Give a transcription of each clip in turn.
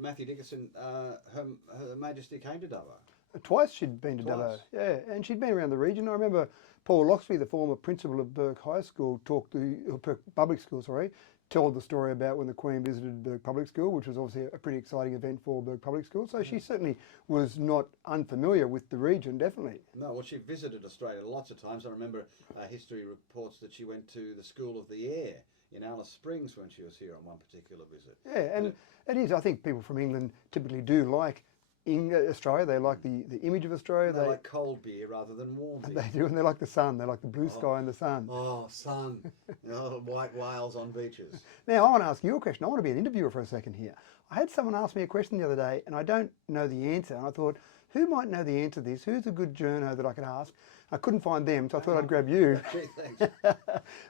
Matthew Dickinson, Her Majesty came to Dubbo. Twice she'd been to Dubbo, yeah, and she'd been around the region. I remember Paul Loxley, the former principal of Burke High School, Burke Public School, told the story about when the Queen visited Burke Public School, which was obviously a pretty exciting event for Burke Public School. So she certainly was not unfamiliar with the region, definitely. No, well, she visited Australia lots of times. I remember history reports that she went to the School of the Air in Alice Springs when she was here on one particular visit. Yeah, and it is. I think people from England typically do like Australia. They like the image of Australia. They like cold beer rather than warm beer. They do, and they like the sun. They like the blue sky and the sun. Oh, sun. White whales on beaches. Now, I want to ask you a question. I want to be an interviewer for a second here. I had someone ask me a question the other day, and I don't know the answer. And I thought, who might know the answer to this? Who's a good journo that I could ask? I couldn't find them, so I thought I'd grab you. Gee, thanks.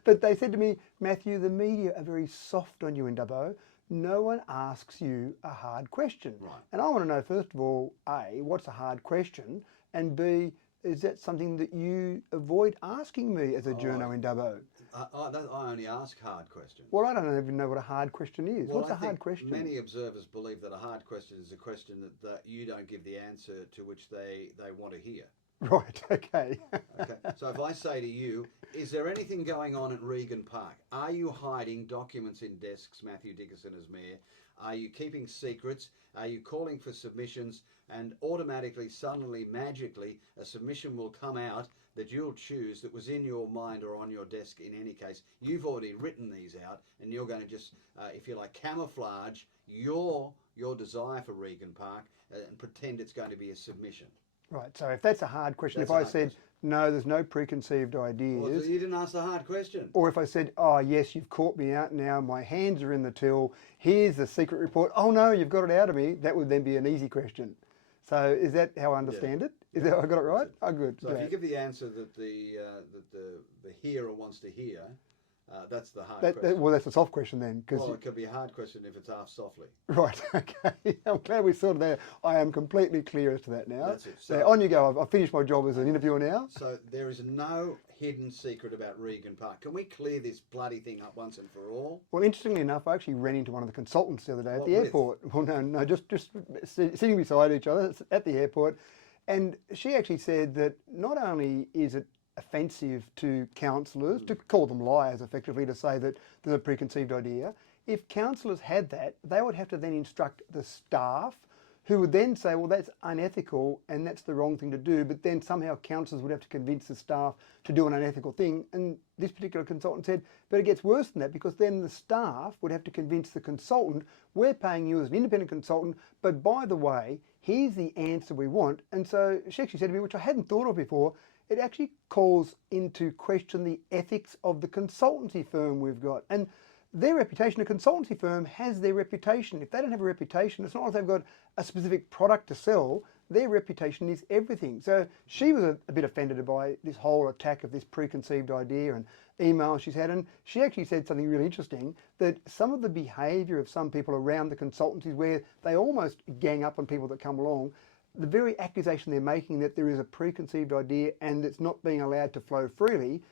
But they said to me, Matthew, the media are very soft on you in Dubbo. No one asks you a hard question. Right. And I want to know, first of all, A, what's a hard question? And B, is that something that you avoid asking me as a journo in Dubbo? I only ask hard questions. Well, I don't even know what a hard question is. Well, what's a hard question? Many observers believe that a hard question is a question that you don't give the answer to which they want to hear. Right, okay. Okay. So if I say to you, is there anything going on at Regan Park? Are you hiding documents in desks, Matthew Dickinson as mayor? Are you keeping secrets? Are you calling for submissions? And automatically, suddenly, magically, a submission will come out that you'll choose that was in your mind or on your desk in any case. You've already written these out and you're going to just, if you like, camouflage your desire for Regan Park and pretend it's going to be a submission. Right, so if that's a hard question, That's if I said, no, there's no preconceived ideas. Well, you didn't ask the hard question. Or if I said, oh, yes, you've caught me out now, my hands are in the till, here's the secret report, oh no, you've got it out of me, that would then be an easy question. So is that how I understand it? Is that I got it right? Oh, good. So if you give the answer that the hearer wants to hear, that's the hard question. Well, that's a soft question then. Well, it could be a hard question if it's asked softly. Right, okay. I'm glad we sorted that. I am completely clear as to that now. That's it. So on you go. I've finished my job as an interviewer now. So there is no hidden secret about Regan Park. Can we clear this bloody thing up once and for all? Well, interestingly enough, I actually ran into one of the consultants the other day at the airport. Well, no, just sitting beside each other at the airport. And she actually said that not only is it offensive to councillors, to call them liars effectively, to say that there's a preconceived idea. If councillors had that, they would have to then instruct the staff, who would then say, well, that's unethical and that's the wrong thing to do, but then somehow councillors would have to convince the staff to do an unethical thing. And this particular consultant said, but it gets worse than that, because then the staff would have to convince the consultant, we're paying you as an independent consultant, but by the way, here's the answer we want. And so she actually said to me, which I hadn't thought of before, it actually calls into question the ethics of the consultancy firm we've got. And their reputation, a consultancy firm has their reputation. If they don't have a reputation, it's not like they've got a specific product to sell. Their reputation is everything. So she was a bit offended by this whole attack of this preconceived idea and emails she's had. And she actually said something really interesting, that some of the behaviour of some people around the consultancies, where they almost gang up on people that come along, the very accusation they're making that there is a preconceived idea and it's not being allowed to flow freely,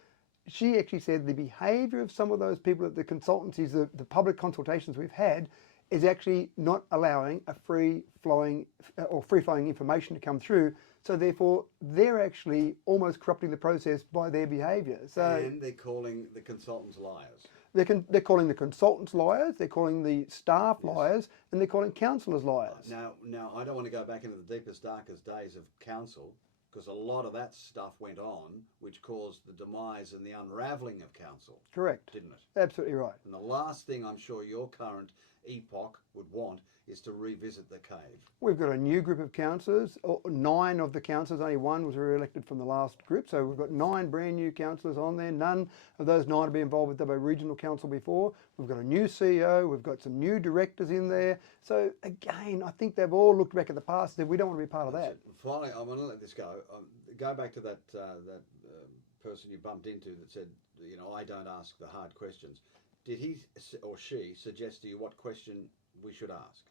she actually said the behaviour of some of those people at the consultancies, the public consultations we've had, is actually not allowing a free-flowing information to come through. So therefore, they're actually almost corrupting the process by their behaviour. So, and they're calling the consultants liars. They're calling the consultants liars, they're calling the staff liars, and they're calling councillors liars. Now, I don't want to go back into the deepest, darkest days of council, because a lot of that stuff went on, which caused the demise and the unravelling of council. Correct. Didn't it? Absolutely right. And the last thing I'm sure your current epoch would want is to revisit the cave. We've got a new group of councillors, 9 of the councillors, only 1 was re-elected from the last group, so we've got 9 brand new councillors on there. None of those 9 have been involved with Dubbo Regional Council before. We've got a new CEO, we've got some new directors in there. So again, I think they've all looked back at the past and said, we don't want to be part of that. Finally, I'm going to let this go. Go back to that person you bumped into that said, you know, I don't ask the hard questions. Did he or she suggest to you what question we should ask?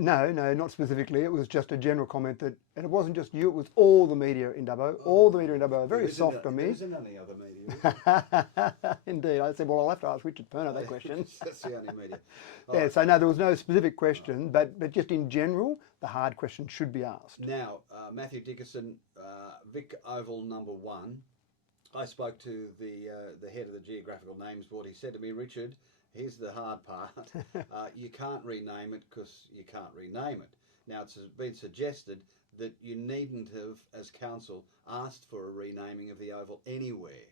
No, not specifically. It was just a general comment that, and it wasn't just you, it was all the media in Dubbo. All the media in Dubbo are very soft on me. There isn't any other media you? Indeed. I said, well, I'll have to ask Richard Perno that question. That's the only media. Yeah, so no, there was no specific question, but just in general, the hard question should be asked. Now, Matthew Dickinson, Vic Oval number 1. I spoke to the head of the Geographical Names Board. He said to me, Richard, here's the hard part. You can't rename it because you can't rename it. Now, it's been suggested that you needn't have, as council, asked for a renaming of the Oval anyway.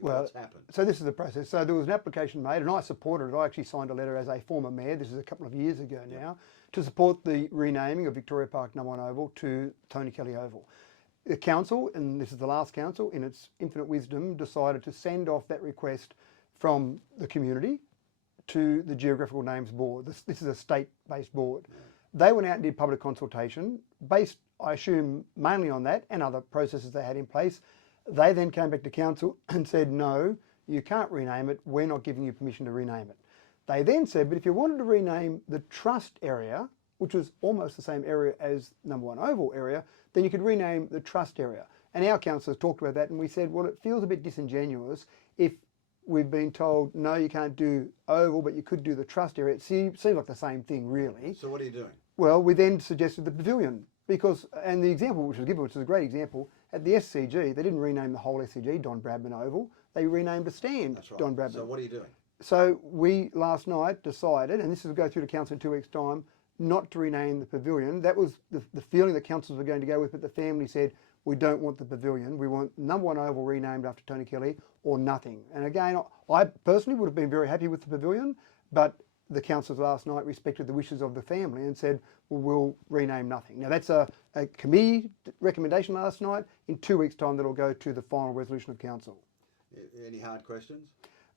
Well, what's happened? So this is the process. So there was an application made, and I supported it. I actually signed a letter as a former mayor, this is a couple of years ago now, to support the renaming of Victoria Park No. 1 Oval to Tony Kelly Oval. The council, and this is the last council, in its infinite wisdom, decided to send off that request from the community to the Geographical Names Board. This is a state-based board. They went out and did public consultation, based, I assume, mainly on that and other processes they had in place. They then came back to council and said, no, you can't rename it, we're not giving you permission to rename it. They then said, but if you wanted to rename the trust area, which was almost the same area as No. 1 Oval area, then you could rename the trust area. And our councillors talked about that, and we said, well, it feels a bit disingenuous if we've been told, no, you can't do Oval, but you could do the trust area. It seems like the same thing, really. So what are you doing? Well, we then suggested the pavilion, because, and the example which was given, which is a great example, at the SCG, they didn't rename the whole SCG Don Bradman Oval, they renamed a stand. That's right. Don Bradman. So what are you doing? So we last night decided, and this will go through to council in 2 weeks' time, not to rename the pavilion. That was the feeling that councils were going to go with, but the family said, we don't want the pavilion. We want No. 1 Oval renamed after Tony Kelly or nothing. And again, I personally would have been very happy with the pavilion, but the councillors last night respected the wishes of the family and said, well, we'll rename nothing. Now that's a committee recommendation last night. In 2 weeks' time, that'll go to the final resolution of council. Any hard questions?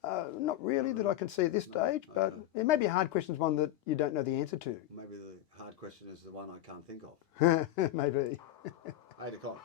Not really that I can see at this stage, but it may be a hard question, one that you don't know the answer to. Maybe the hard question is the one I can't think of. Maybe. 8 o'clock.